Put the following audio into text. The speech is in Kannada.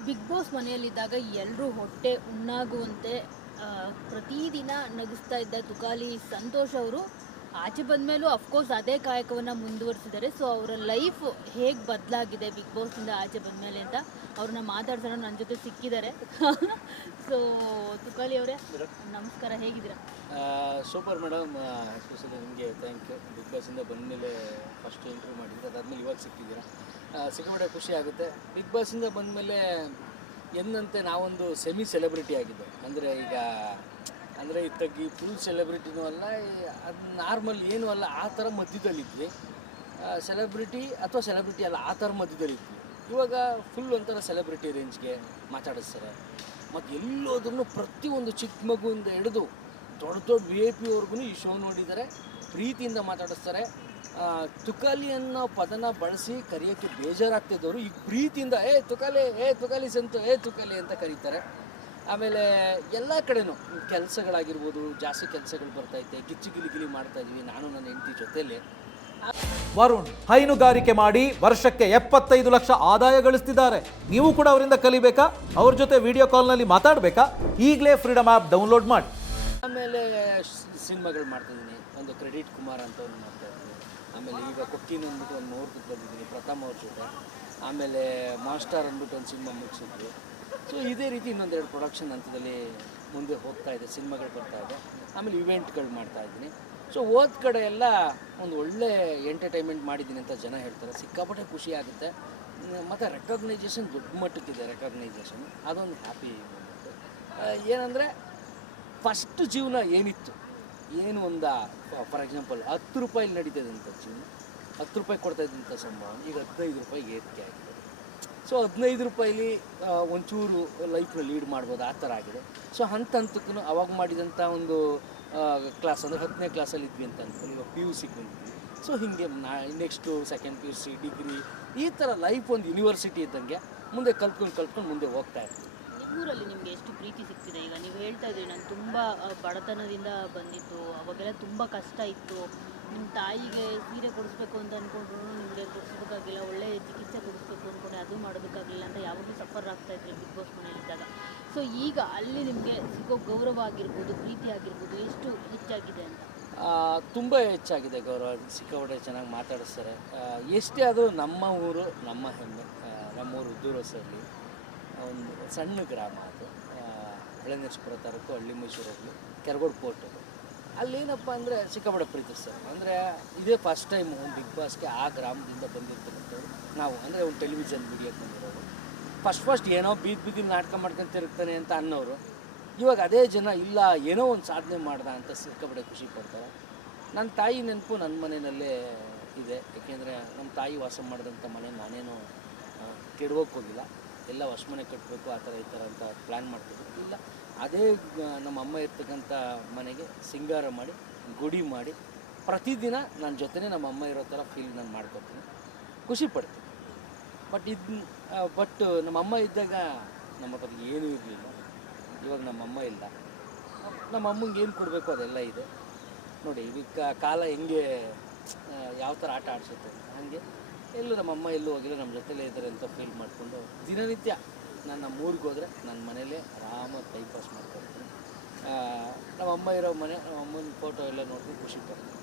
ಬಿಗ್ ಬಾಸ್ ಮನೆಯಲ್ಲಿದ್ದಾಗ ಎಲ್ಲರೂ ಹೊಟ್ಟೆ ಉಣ್ಣಾಗುವಂತೆ ಪ್ರತಿದಿನ ನಗಿಸ್ತಾ ಇದ್ದ ತುಕಾಲಿ ಸಂತೋಷ್ ಅವರು ಆಚೆ ಬಂದಮೇಲೂ ಅಫ್ಕೋರ್ಸ್ ಅದೇ ಕಾಯಕವನ್ನು ಮುಂದುವರಿಸಿದ್ದಾರೆ. ಸೊ ಅವರ ಲೈಫ್ ಹೇಗೆ ಬದಲಾಗಿದೆ ಬಿಗ್ ಬಾಸ್ನಿಂದ ಆಚೆ ಬಂದಮೇಲೆ ಅಂತ ಅವ್ರನ್ನ ಮಾತಾಡ್ಸೋಣ ನನ್ನ ಜೊತೆ ಸಿಕ್ಕಿದ್ದಾರೆ. ಸೊ ತುಕಾಲಿ ಅವರೇ, ನಮಸ್ಕಾರ, ಹೇಗಿದ್ದೀರಾ? ಸೂಪರ್ ಮೇಡಮ್ ಎಸ್ಪೆಷಲಿ ನಿಮಗೆ ಥ್ಯಾಂಕ್ ಯು ಬಿಗ್ ಬಾಸಿಂದ ಬಂದಮೇಲೆ ಫಸ್ಟ್ ಇಂಟರ್ವ್ಯೂ ಮಾಡಿದ್ದೆ ಅದಾದಮೇಲೆ ಇವಾಗ ಸಿಕ್ಕಿದ್ದೀರಾ. ಸಿಕ್ಕಾಪಟ್ಟೆ ಖುಷಿ ಆಗುತ್ತೆ. ಬಿಗ್ ಬಾಸಿಂದ ಬಂದಮೇಲೆ ಎಂದಂತೆ ನಾವೊಂದು ಸೆಮಿ ಸೆಲೆಬ್ರಿಟಿ ಆಗಿದ್ದೆ ಅಂದರೆ ಈಗ ಅಂದರೆ ಇತ್ತಾಗಿ ಫುಲ್ ಸೆಲೆಬ್ರಿಟಿನೂ ಅಲ್ಲ ಅದು ನಾರ್ಮಲ್ ಏನೂ ಅಲ್ಲ, ಆ ಥರ ಮಧ್ಯದಲ್ಲಿದ್ವಿ. ಸೆಲೆಬ್ರಿಟಿ ಅಥವಾ ಸೆಲೆಬ್ರಿಟಿ ಅಲ್ಲ, ಆ ಥರ ಮಧ್ಯದಲ್ಲಿದ್ವಿ. ಇವಾಗ ಫುಲ್ ಒಂಥರ ಸೆಲೆಬ್ರಿಟಿ ರೇಂಜ್ಗೆ ಮಾತಾಡಿಸ್ತಾರೆ. ಮತ್ತು ಎಲ್ಲೋದ್ರೂ ಪ್ರತಿಯೊಂದು ಚಿಕ್ಕ ಮಗುವಿಂದ ಹಿಡಿದು ದೊಡ್ಡ ದೊಡ್ಡ ವಿ ಐ ಪಿವರೆಗೂ ಈ ಶೋ ನೋಡಿದ್ದಾರೆ ಪ್ರೀತಿಯಿಂದ ಮಾತಾಡಿಸ್ತಾರೆ. ತುಕಾಲಿ ಅನ್ನೋ ಪದನ ಬಳಸಿ ಕರೆಯೋಕ್ಕೆ ಬೇಜಾರಾಗ್ತಿದ್ದವರು ಈಗ ಪ್ರೀತಿಯಿಂದ, ಏ ತುಕಾಲಿ ಏ ತುಕಾಲಿ ಸಂತು, ಏ ತುಕಾಲಿ ಅಂತ ಕರೀತಾರೆ. ಆಮೇಲೆ ಎಲ್ಲ ಕಡೆನೂ ಕೆಲಸಗಳಾಗಿರ್ಬೋದು ಜಾಸ್ತಿ ಕೆಲಸಗಳು ಬರ್ತೈತೆ ಗಿಚ್ಚು ಗಿಲಿ ಗಿಲಿ ಮಾಡ್ತಾ ಇದ್ವಿ ನಾನು ನನ್ನ ಹೆಂಡತಿ ಜೊತೆಯಲ್ಲಿ ವರುಣ್ ಹೈನುಗಾರಿಕೆ ಮಾಡಿ ವರ್ಷಕ್ಕೆ ಎಪ್ಪತ್ತೈದು ಲಕ್ಷ ಆದಾಯ ಗಳಿಸ್ತಿದ್ದಾರೆ. ನೀವು ಕೂಡ ಅವರಿಂದ ಕಲಿಬೇಕಾ? ಅವ್ರ ಜೊತೆ ವಿಡಿಯೋ ಕಾಲ್ನಲ್ಲಿ ಮಾತಾಡಬೇಕಾ? ಈಗಲೇ ಫ್ರೀಡಮ್ ಆ್ಯಪ್ ಡೌನ್ಲೋಡ್ ಮಾಡಿ. ಆಮೇಲೆ ಸಿನಿಮಾಗಳು ಮಾಡ್ತಿದ್ದೀನಿ ಒಂದು ಕ್ರೆಡಿಟ್ ಕುಮಾರ್ ಅಂತ ಒಂದು ಮಾಡ್ತಾ ಇದ್ದೀನಿ ಆಮೇಲೆ ಈಗ ಕೊಕ್ಕಿನ ಅಂದ್ಬಿಟ್ಟು ಒಂದು ಮೂರು ಬಂದಿದ್ದೀನಿ ಪ್ರಥಮ ಅವ್ರ ಜೊತೆ. ಆಮೇಲೆ ಮಾಸ್ಟರ್ ಅಂದ್ಬಿಟ್ಟು ಒಂದು ಸಿನಿಮಾ ಮುಗಿಸಿದ್ವಿ. ಸೊ ಇದೇ ರೀತಿ ಇನ್ನೊಂದೆರಡು ಪ್ರೊಡಕ್ಷನ್ ಹಂತದಲ್ಲಿ ಮುಂದೆ ಹೋಗ್ತಾ ಇದೆ, ಸಿನಿಮಾಗಳು ಬರ್ತಾ ಇದೆ. ಆಮೇಲೆ ಇವೆಂಟ್ಗಳು ಮಾಡ್ತಾ ಇದ್ದೀನಿ. ಸೊ ಹೋದ ಕಡೆ ಎಲ್ಲ ಒಂದು ಒಳ್ಳೆ ಎಂಟರ್ಟೈನ್ಮೆಂಟ್ ಮಾಡಿದ್ದೀನಿ ಅಂತ ಜನ ಹೇಳ್ತಾರೆ. ಸಿಕ್ಕಾಪಟ್ಟೆ ಖುಷಿ ಆಗುತ್ತೆ. ಮತ್ತು ರೆಕಗ್ನೈಜೇಷನ್ ದೊಡ್ಡ ಮಟ್ಟಕ್ಕಿದೆ ರೆಕಗ್ನೈಜೇಷನ್ ಅದೊಂದು ಹ್ಯಾಪಿ ಏನಂದರೆ ಫಸ್ಟ್ ಜೀವನ ಏನಿತ್ತು? ಏನು ಒಂದು ಫಾರ್ ಎಕ್ಸಾಂಪಲ್ ಹತ್ತು ರೂಪಾಯಿಲಿ ನಡೀತದಂಥ ಜೀವನ. ಹತ್ತು ರೂಪಾಯಿ ಕೊಡ್ತಾ ಇದ್ದಂಥ ಸಂಭವ ಈಗ ಹದಿನೈದು ರೂಪಾಯಿ ಏರಿಕೆ ಆಗಿದೆ. ಸೊ ಹದಿನೈದು ರೂಪಾಯಿಲಿ ಒಂಚೂರು ಲೈಫ್ನ ಲೀಡ್ ಮಾಡ್ಬೋದು, ಆ ಥರ ಆಗಿದೆ. ಸೊ ಹಂತ ಹಂತಕ್ಕೂ ಅವಾಗ ಮಾಡಿದಂಥ ಒಂದು ಕ್ಲಾಸ್ ಅಂದರೆ ಹತ್ತನೇ ಕ್ಲಾಸಲ್ಲಿ ಇದ್ವಿ ಅಂತ ಅಂದ್ಕೊಂಡು ಇವಾಗ ಪಿ ಯು ಸಿಗೆ ಬಂದಿದ್ವಿ. ಸೊ ಹೀಗೆ ನಾ next second P U C degree ಈ ಥರ ಲೈಫ್ ಒಂದು ಯೂನಿವರ್ಸಿಟಿ ಇದ್ದಂಗೆ ಮುಂದೆ ಕಲ್ತ್ಕೊಂಡು ಕಲ್ತ್ಕೊಂಡು ಮುಂದೆ ಹೋಗ್ತಾ ಇರ್ತೀವಿ ಊರಲ್ಲಿ ನಿಮಗೆ ಎಷ್ಟು ಪ್ರೀತಿ ಸಿಗ್ತಿದೆ ಈಗ ನೀವು ಹೇಳ್ತಾ ಇದ್ದೀರಿ, ನಾನು ತುಂಬ ಬಡತನದಿಂದ ಬಂದಿದ್ದು, ಅವಾಗೆಲ್ಲ ತುಂಬ ಕಷ್ಟ ಇತ್ತು. ನಿಮ್ಮ ತಾಯಿಗೆ ಸೀರೆ ಕೊಡಿಸ್ಬೇಕು ಅಂತ ಅಂದ್ಕೊಂಡ್ರು ನಿಮಗೆ ಕೊಡಿಸ್ಬೇಕಾಗಿಲ್ಲ, ಒಳ್ಳೆ ಚಿಕಿತ್ಸೆ ಕೊಡಿಸ್ಬೇಕು ಅಂದ್ಕೊಂಡು ಅದು ಮಾಡೋದಕ್ಕಾಗಲಿಲ್ಲ ಅಂತ ಯಾವಾಗಲೂ ಸಫರ್ ಆಗ್ತಾ ಇದ್ರು ಬಿಗ್ ಬಾಸ್ ಮನೆಯಲ್ಲಿದ್ದಾಗ ಸೊ ಈಗ ಅಲ್ಲಿ ನಿಮಗೆ ಸಿಗೋ ಗೌರವ ಆಗಿರ್ಬೋದು, ಪ್ರೀತಿ ಆಗಿರ್ಬೋದು ಎಷ್ಟು ಹೆಚ್ಚಾಗಿದೆ ಅಂತ? ತುಂಬ ಹೆಚ್ಚಾಗಿದೆ ಗೌರವ. ಸಿಕ್ಕಾಪಟ್ಟೆ ಚೆನ್ನಾಗಿ ಮಾತಾಡಿಸ್ತಾರೆ. ಎಷ್ಟೇ ಆದರೂ ನಮ್ಮ ಊರು, ನಮ್ಮ ಹೆಮ್ಮೆ. ನಮ್ಮೂರು ಉದ್ದೂರಸಲ್ಲಿ. ಒಂದು ಸಣ್ಣ ಗ್ರಾಮ ಅದು. ಹಳೆನರಸೀಪುರ ತಾಲೂಕು ಹಳ್ಳಿ ಮೈಸೂರಲ್ಲಿ, ಕೆರಗೋಡು ಪೋರ್ಟ್ ಅಲ್ಲೇನಪ್ಪ ಅಂದರೆ ಸಿಕ್ಕಾಪಟ್ಟೆ ಸರ್. ಅಂದರೆ ಇದೇ ಫಸ್ಟ್ ಟೈಮ್ ಒಂದು ಬಿಗ್ ಬಾಸ್ಗೆ ಆ ಗ್ರಾಮದಿಂದ ಬಂದಿರ್ತಕ್ಕಂಥವ್ರು ನಾವು. ಅಂದರೆ ಒಂದು ಟೆಲಿವಿಷನ್ ಮೀಡಿಯಾಕ್ಕೆ ಬಂದಿರೋರು ಫಸ್ಟ್ ಫಸ್ಟ್ ಏನೋ ಬೀದ್ ಬೀದಿ ನಾಟಕ ಮಾಡ್ಕೊಂಡು ತಿರುಗ್ತಾನೆ ಅಂತ ಅನ್ನೋರು. ಇವಾಗ ಅದೇ ಜನ ಇಲ್ಲ, ಏನೋ ಒಂದು ಸಾಧನೆ ಮಾಡ್ದ ಅಂತ ಸಿಕ್ಕಾಪಟ್ಟೆ ಖುಷಿ ಪಡ್ತಾರೆ. ನನ್ನ ತಾಯಿ ನೆನಪು ನನ್ನ ಮನೆಯಲ್ಲೇ ಇದೆ. ಯಾಕೆಂದರೆ ನಮ್ಮ ತಾಯಿ ವಾಸ ಮಾಡಿದಂಥ ಮನೆ ನಾನೇನು ಕೆಡವೋಕ್ಕೋಗಿಲ್ಲ ಎಲ್ಲ ಹೊಸ ಮನೆ ಕಟ್ಟಬೇಕು ಆ ಥರ ಈ ಥರ ಅಂತ ಪ್ಲ್ಯಾನ್ ಮಾಡ್ತಿದ್ರು. ಇಲ್ಲ, ಅದೇ ನಮ್ಮ ಅಮ್ಮ ಇರ್ತಕ್ಕಂಥ ಮನೆಗೆ ಸಿಂಗಾರ ಮಾಡಿ, ಗುಡಿ ಮಾಡಿ ಪ್ರತಿದಿನ ನನ್ನ ಜೊತೆನೇ ನಮ್ಮ ಅಮ್ಮ ಇರೋ ಥರ ಫೀಲ್ ನಾನು ಮಾಡ್ಕೊತೀನಿ. ಖುಷಿ ಪಡ್ತೀನಿ. ಬಟ್ ಇದು ಬಟ್ ನಮ್ಮ ಅಮ್ಮ ಇದ್ದಾಗ ನಮ್ಮ ಹತ್ರ ಏನೂ ಇರಲಿಲ್ಲ. ಇವಾಗ ನಮ್ಮ ಅಮ್ಮ ಇಲ್ಲ. ನಮ್ಮ ಅಮ್ಮಂಗೆ ಏನು ಕೊಡಬೇಕು ಅದೆಲ್ಲ ಇದೆ. ನೋಡಿ, ಈಗ ಕಾಲ ಹೆಂಗೆ ಯಾವ ಥರ ಆಟ ಆಡಿಸುತ್ತೆ? ಹಾಗೆ ಎಲ್ಲೂ ನಮ್ಮ ಅಮ್ಮ ಎಲ್ಲೂ ಹೋಗಿಲ್ಲ, ನಮ್ಮ ಜೊತೆಲೇ ಇದ್ದಾರೆ ಅಂತ ಫೀಲ್ ಮಾಡಿಕೊಂಡು ದಿನನಿತ್ಯ ನಾನು ನಮ್ಮ ಊರಿಗೆ ಹೋದರೆ ನನ್ನ ಮನೇಲೇ ಆರಾಮಾಗಿ ಟೈಮ್ ಪಾಸ್ ಮಾಡ್ಕೊಳ್ತೀನಿ ನಮ್ಮ ಅಮ್ಮ ಇರೋ ಮನೆ, ನಮ್ಮ ಅಮ್ಮನ ಫೋಟೋ ಎಲ್ಲ ನೋಡ್ಕೊಂಡು ಖುಷಿ ಪಡ್ತೀನಿ.